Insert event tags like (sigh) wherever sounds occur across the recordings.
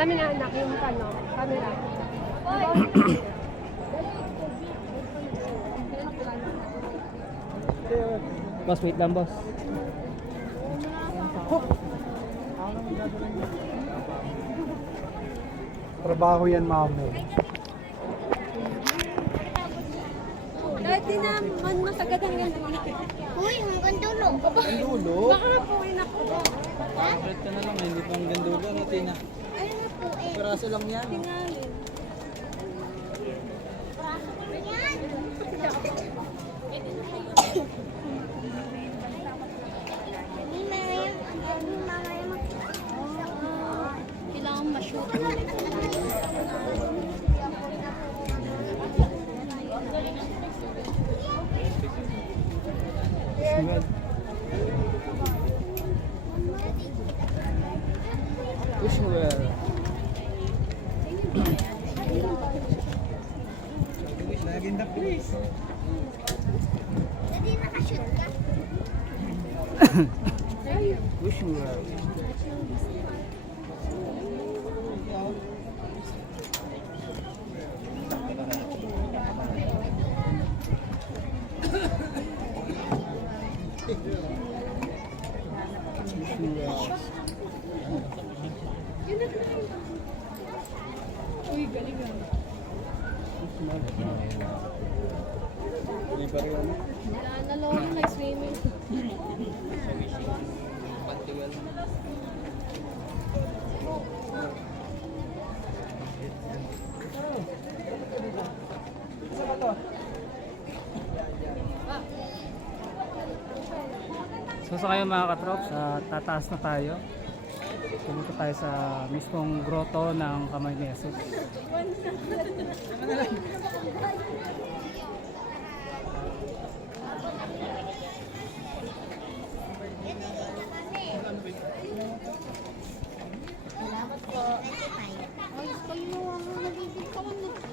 Kami na anak yung ano, camera. Boss, wait lang, boss. Trabaho yan, mamo. Dati na man masagad ang yan. Uy, hanggang dulo. Dulo? Baka po inak ko. Red ka na lang, eh. hindi pang gandulo na, Tina. Ayun na po. Peraso lang yan. Tingalin. Braso ko na yan. Hindi mamaya, hindi mamaya mag- Kailangan ma-shoot. Smell. Wishwell. Laging the place. Hindi nakashoot ka. Wishwell. Wishwell. Uy, galing ah. Hindi pa rin ano. Wala na lolo, nag-swimming. Pantigal. Sa kayo mga katrops, ah, tataas na tayo. Pumunta tayo sa mismong grotto ng Kamay ni Jesus. Salamat po. Ay, kayo ang nabibigkawan na.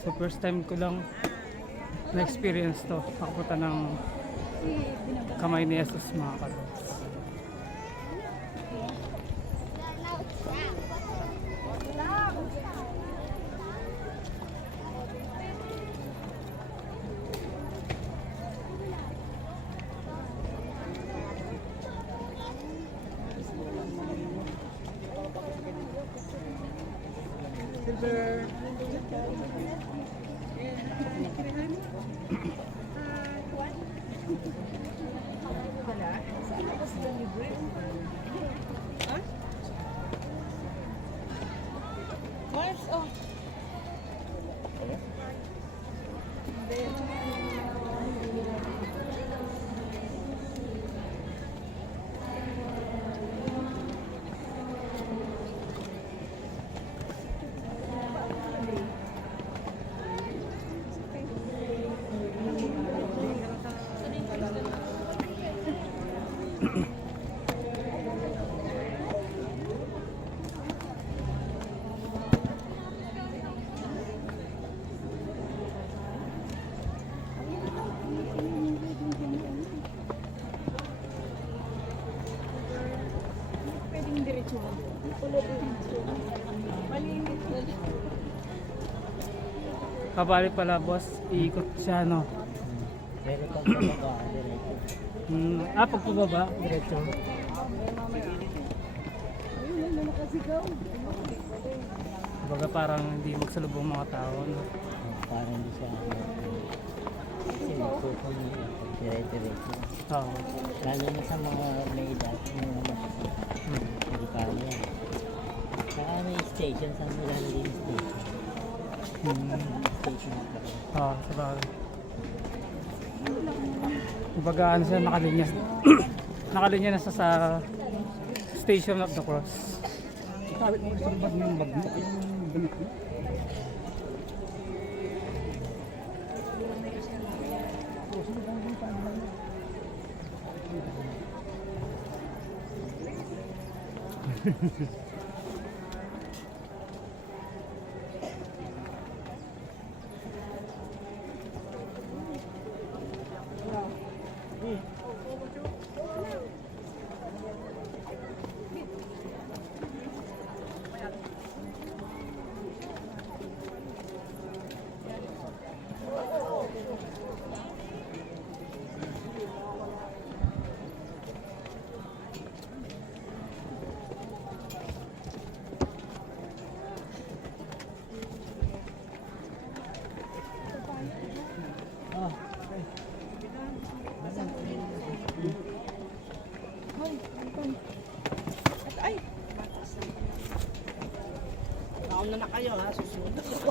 So first time ko lang na-experience to. Nakapunta ng Kamay ni Jesus mga katrops. Tá Mas. Oh. Kabali pala boss, iikot siya no. Pero pag pababa, hmm. ah, diretso. Mm, ah, pag pababa, diretso. Baga parang hindi magsalubong mga tao. No? Parang hindi siya ano, kasi nagpupunin ako dire-diretso. Oo. Lalo na sa mga may edad, mga matatapos. Hmm. Hindi pa ano yan. Station, saan mo lalagay yung station? Hmm. Station na pala. Oo, sa bagay. Kumbaga ano siya, nakalinya. (clears throat) nakalinya na siya sa Station of the Cross. Sabit mo isang bag ng bag mo. Damit mo. Nauna na kayo ha, susunod ako.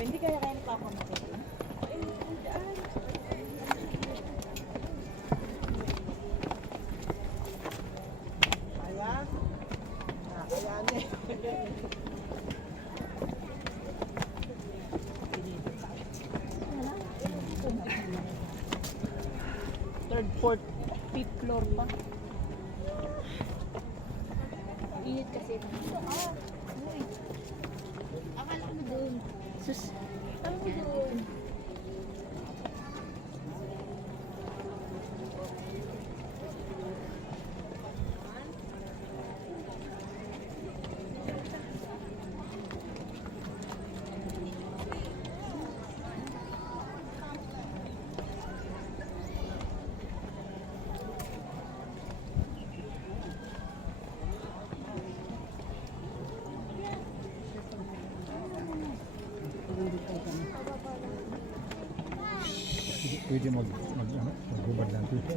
Hindi kaya kaya nagpapamagot. Kaya? Ah, kaya niya. Third, fourth, fifth floor pa. Init kasi. Akala ko doon. Sus, Ano doon? Pwede mag, mag, ano, magbubad lang dito.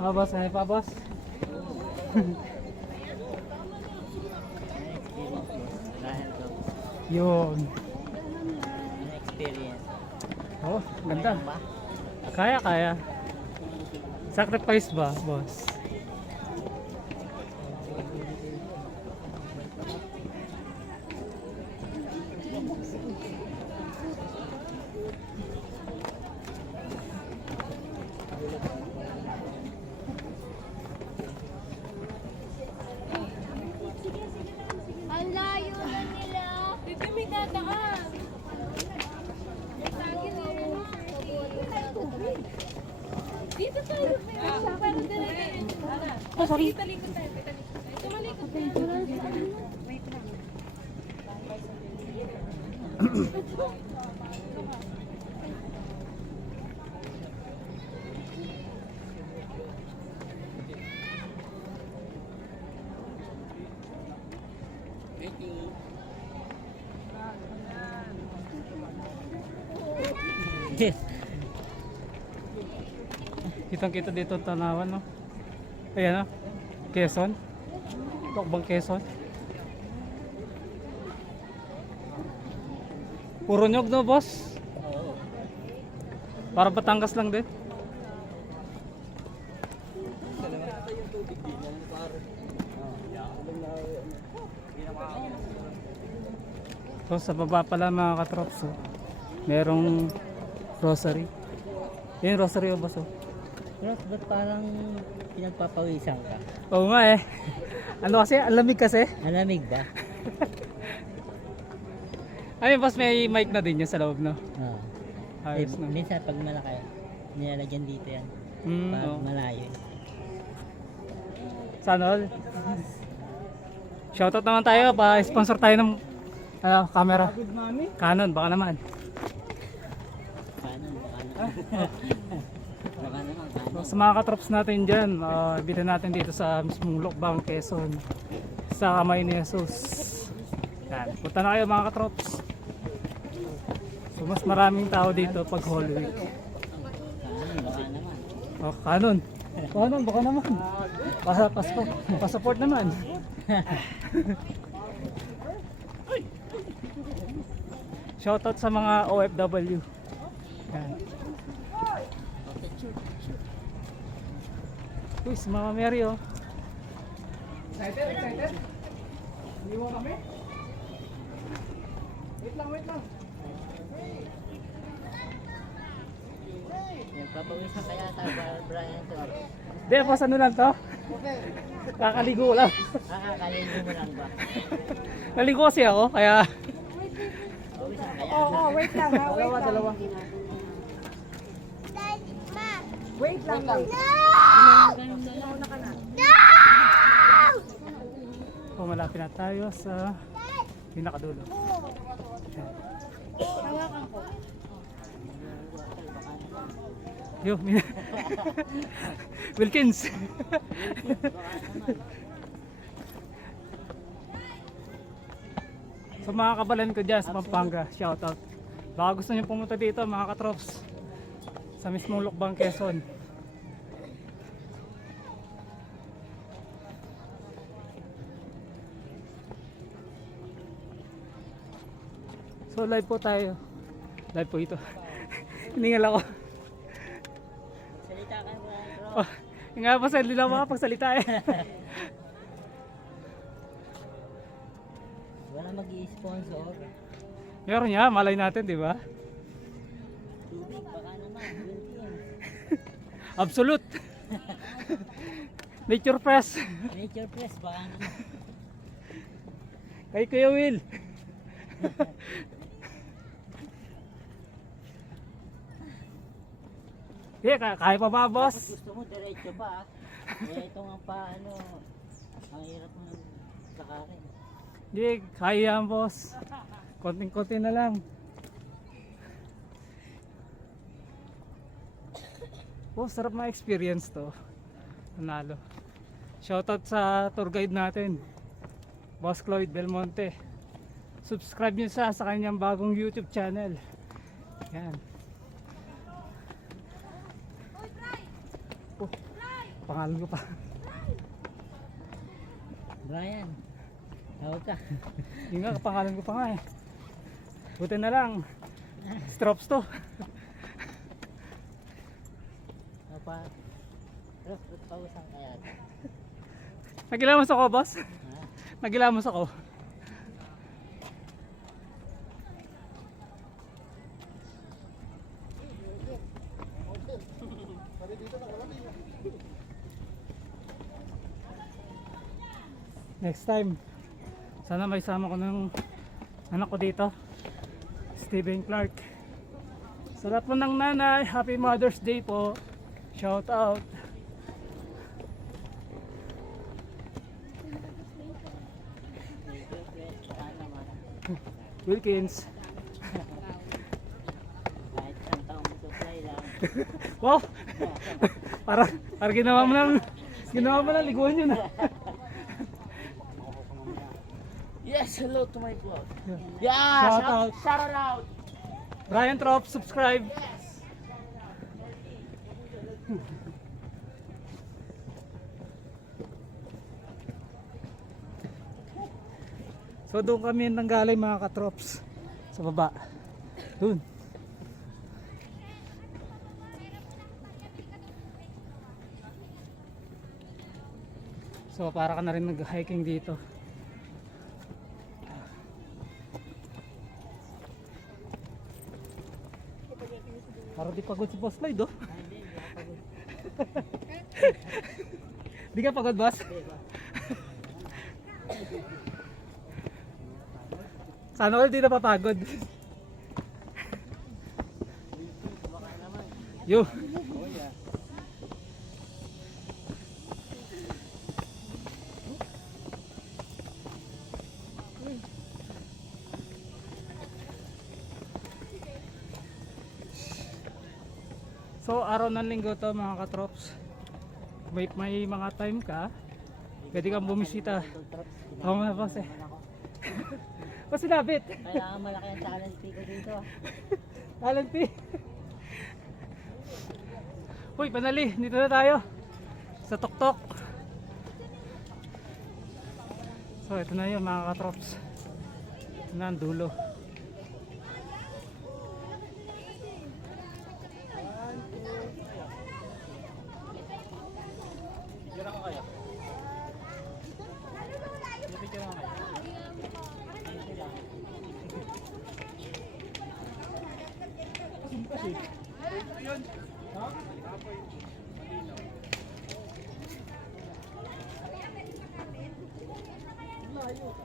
Ah, boss, ano pa boss? Dahil ko, Yun. na-experience. Oh, ganda. Kaya, kaya. Sacrifice ba, boss? Ang layo na nila. Dito may dadaan. Dito tayo. Ah, pero dire-diretso. Oh, sorry. Talikod tayo. talikod tayo. Tumalikod tayo. Wait lang. Kitang kita dito tanawan, no? Ayan, no? Quezon. Tukbang Quezon. Puro nyog no, boss? Oo. Para Batangas lang din. So sa baba pala mga katrops oh. Merong rosary. Yung rosary o boss oh. Ross, ba't parang pinagpapawisan ka? Oo nga eh. (laughs) ano kasi, alamig kasi. Alamig ba? (laughs) Ay, boss, may mic na din yun sa loob, no? Oo. Ayos eh, na. minsan pag malaki, nilalagyan dito yan. Mm, Pag oo. malayo. Sana all. Shoutout naman tayo, pa-sponsor tayo ng ano, camera. Good mami. Canon, baka naman. Paano? Baka naman. Baka naman. So, sa mga katrops natin dyan, uh, bilhin natin dito sa mismong Lokbang, Quezon. Sa kamay ni Jesus. Yan. Punta na kayo mga katrops. So mas maraming tao dito pag Holy Week. Oh, kanon. Kanon, baka naman. Pasa, pasko, passport naman. Shoutout sa mga OFW. Yan. Uy, si Mama Mary oh. Excited, excited? Hindi mo kami? Wait lang, wait lang. Nagpapawisan kaya tayo, Brian. To. Di, pas ano lang to? Kakaligo lang. Ah, kaligo mo lang ba? Naligo kasi ako, kaya? Oo, oh, wait lang ha. Wait Dalawa, lang. dalawa. Wait lang lang. oh, malapit na tayo sa pinakadulo. Yo, Wilkins. sa mga kabalan ko dyan sa Pampanga, shoutout. Baka gusto nyo pumunta dito mga katrops sa mismong Lukbang, Quezon. So live po tayo. Live po ito. (laughs) Hiningal ako. Salita ka, Brian. Bro. Oh, yung nga po sa hindi lang makapagsalita eh. Wala mag-i-sponsor. Meron niya, malay natin, di ba? Tubig, baka naman. (laughs) Absolute. Nature Press. Nature Press, baka naman. Kay Kuya Will. (laughs) Hindi, kaya, kaya pa ba, boss? Gusto mo diretso pa ah. Eh, ito nga pa, ano, ang hirap mo ng lakarin. Hindi, kaya yan, boss. Konting-konti na lang. Oh, sarap na experience to. Nanalo. Shoutout sa tour guide natin. Boss Cloyd Belmonte. Subscribe nyo sa sa kanyang bagong YouTube channel. Yan. Pangalan ko pa. Brian, tawag ka. (laughs) Yung nga, pangalan ko pa nga eh. Buti na lang. Strops to. (laughs) Pa? Pero, ba't pawisan kaya? Nagilamos ako, boss. Nagilamos ako. Next time, sana may sama ko ng anak ko dito, Steven Clark. Sa lahat po ng nanay, Happy Mother's Day po. Shout out. Wilkins. (laughs) Wow! (laughs) para, para ginawa mo lang, ginawa mo lang, liguan yun ah. Yes, hello to my vlog. Yeah. Yeah, Shout shout, out. shout it out. Brian Trop, subscribe. (laughs) So doon kami nanggaling mga katrops sa baba. Doon. So para ka na rin nag-hiking dito. Para di pagod si Boss Lloyd, oh. (laughs) di ka pagod, boss? Sana all di na papagod. Yo. So araw ng linggo to mga katrops. May, may mga time ka, pwede kang bumisita. Oo nga boss eh. (laughs) Ba't sinabit? Kailangan malaki ang talent fee ko dito. (laughs) Talent fee. Uy, panali, dito na tayo. Sa tuktok. So, ito na yun mga katrops. Ito na ang dulo.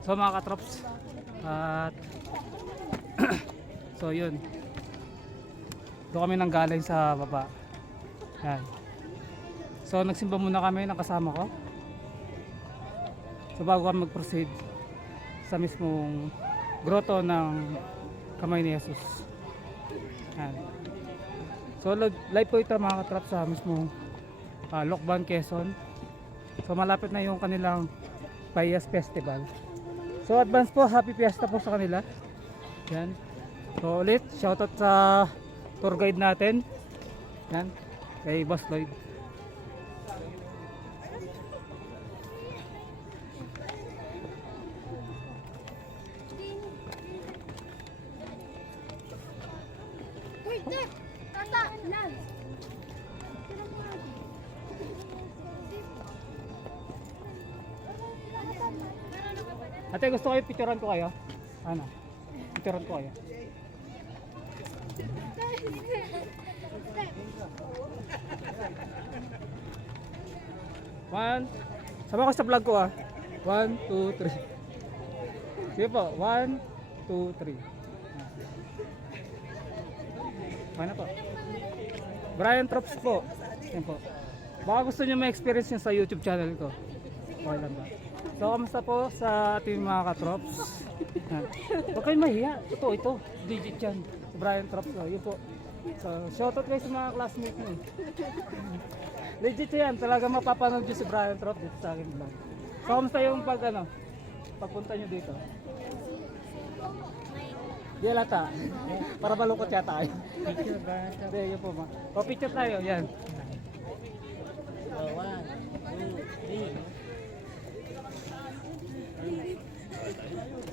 So mga katrops at (clears throat) so yun. Doon kami nang galing sa baba. Yan. So nagsimba muna kami ng kasama ko. So bago kami mag proceed sa mismong grotto ng kamay ni Jesus. Yan. So li- live po ito mga katrops sa mismong uh, Lokban Quezon. So malapit na yung kanilang Payas Festival. So advance po, happy fiesta po sa kanila. Yan. So ulit, shoutout sa tour guide natin. Yan, kay Boss Lloyd. Ate, gusto kayo picturean ko kayo? Ano? Picturean ko kayo. One. Sama ko sa vlog ko ah. One, two, three. Sige po. One, two, three. Ano po? Brian Trops po. Yan po. Baka gusto niyo ma-experience niyo sa YouTube channel ko. Okay lang ba? So, kamusta po sa ating mga katrops? (laughs) Huwag kayong mahiya. Ito, ito. Digit yan. Si Brian Trops. Oh, yun po. So, shoutout kayo sa mga classmates niyo. Legit yan. Talaga mapapanood niyo si Brian Trops dito sa akin vlog. So, kamusta yung pag ano? Pagpunta niyo dito? Di alata. Para malungkot yata kayo. Picture ba? Hindi, yun po ma. O, picture tayo. Yan. So, one, two, three.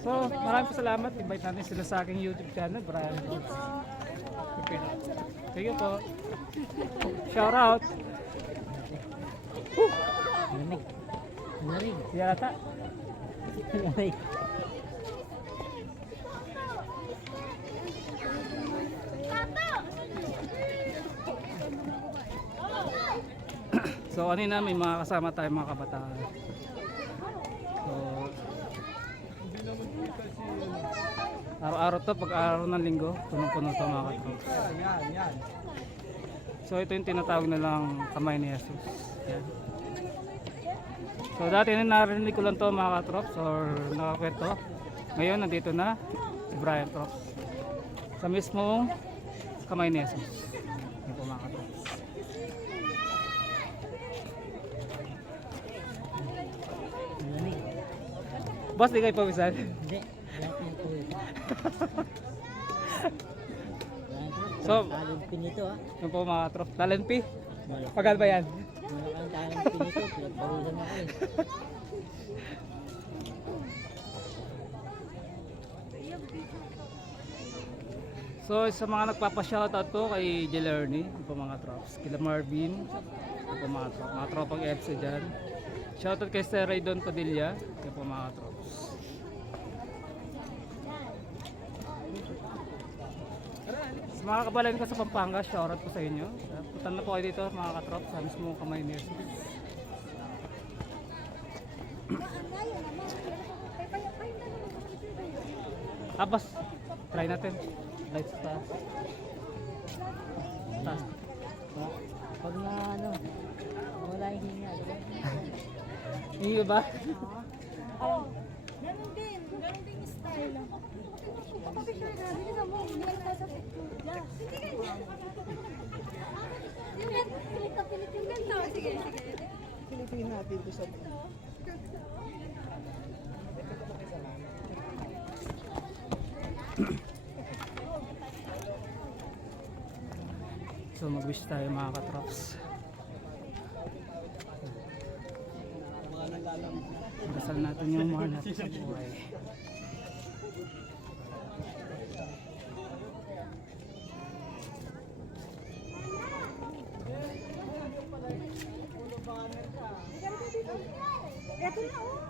So, maraming salamat. Invite natin sila sa aking YouTube channel, Brian Vlogs. Sige po. Shout out. Lamig. Lamig. Si Ata. Lamig. So, kanina may mga kasama tayo mga kabataan. Araw-araw to, pag araw ng linggo, punong-puno to mga katrops. So, ito yung tinatawag na lang kamay ni Jesus. Yan. So, dati na narinig ko lang to mga katrops or nakakwento. Ngayon, nandito na si Brian Trops. Sa mismong kamay ni Jesus. Yan po mga katrops. Boss, di kayo pawisan? Hindi. (laughs) So, fee nito ah. Yan po mga katrops. Talent P. Malaki. Pagal ba yan? Malaki ang talent fee nito. Pinagparusan ako eh. So sa mga nagpapa-shoutout po kay Jelerny, yung po mga trops, kila Marvin, yung po mga trops, mga tropang FC dyan. Shoutout kay Sir Raydon Padilla, yung po mga trops. Mga kabalan ko sa Pampanga, shoutout ko sa inyo. Punta na po kayo dito mga katrop sa mismo kamay Jesus. Abas, try natin. Lights sa taas. Pag na ano, wala yung hinga. di ba? Ba? Ganon din. Ganon din Pilipihin natin to sa... So mag-wish tayo mga katrops. Dasal natin yung mahal natin sa buhay. Ito na, oh.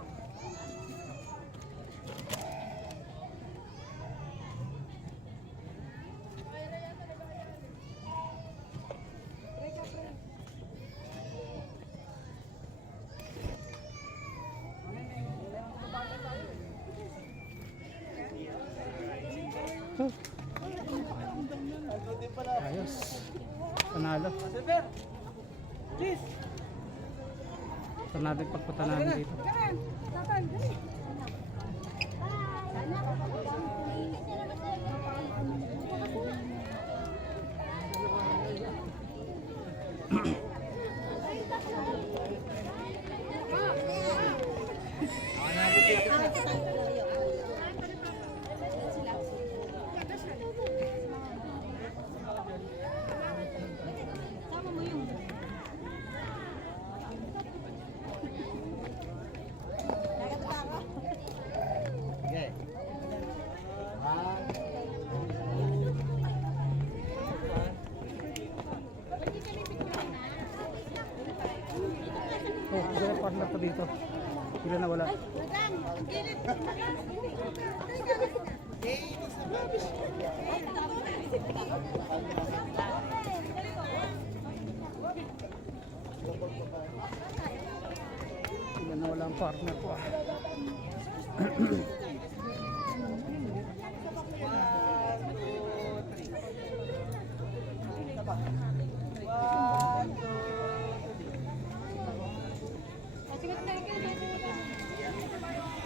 Ayos. Panalo. Please! Ito natin pagpunta namin dito. Sige. Dito. Sila na wala. Sila na wala ang partner ko ah. (clears throat)